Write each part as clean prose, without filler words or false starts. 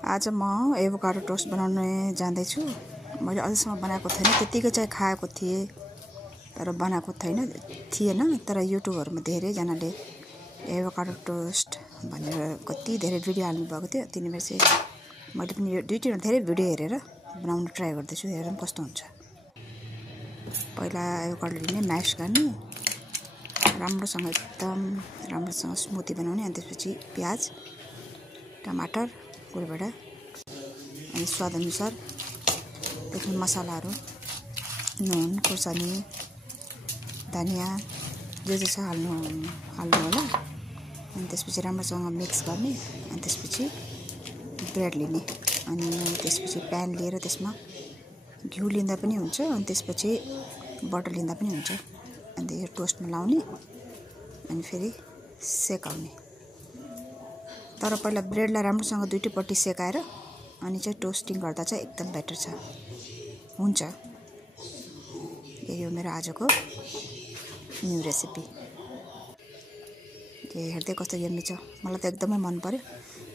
आज म avocado toast बनाउन जाँदैछु। मैले अझसम्म बनाएको थिएन, त्यतिकै चाहिँ खाएको थिएँ तर बनाएको थिएन। तर युट्युबहरुमा धेरैजनाले एभोकाडो टोस्ट भनेर कति धेरै भिडियो हाल्नु भएको थियो। तिनीमा चाहिँ मैले पनि यो दुईवटा धेरै भिडियो हेरेर बनाउन ट्राई गर्दैछु। हेरौँ कस्तो हुन्छ। पहिला एभोकाडो लिने, म्याश गर्ने, राम्रोसँग एकदम राम्रोसँग स्मुदी बनाउने, अनि त्यसपछि प्याज, टमाटर, गुडबेडा अनि स्वाद अनुसार त्यसमा मसलाहरु, नुन, खुर्सानी, धनिया जे छ हाल्नु होला। अनि त्यसपछि राम्रोसँग मिक्स गर्ने। अनि त्यसपछि ब्रेड लिने, अनि त्यसपछि प्यान लिएर त्यसमा घिउ लिँदा पनि हुन्छ, अनि त्यसपछि बटर लिँदा पनि हुन्छ। अनि यो टोस्टमा लाउने अनि फेरि सेकाउने। तर पहिला ब्रेडलाई राम्रोसँग दुईटैपट्टि सेकाएर अनि चाहिँ टोस्टिङ गर्दा चाहिँ एकदम बेटर हुन्छ। यही हो मेरो आजको न्यू रेसिपी। हेर्दै कस्तो यम्मी छ। मलाई त एकदमै मन पर्यो।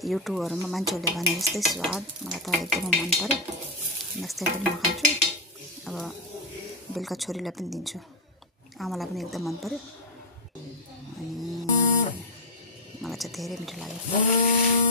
युट्युबहरुमा मान्छेहरूले भने जस्तै स्वाद मलाई त एकदमै मन पर्यो। नेक्स्ट टाइम पनि म खान्छु। अब बेलुका छोरीलाई पनि दिन्छु। आमालाई पनि एकदम मन पर्यो। अनि मलाई चाहिँ धेरै मिठो लाग्यो।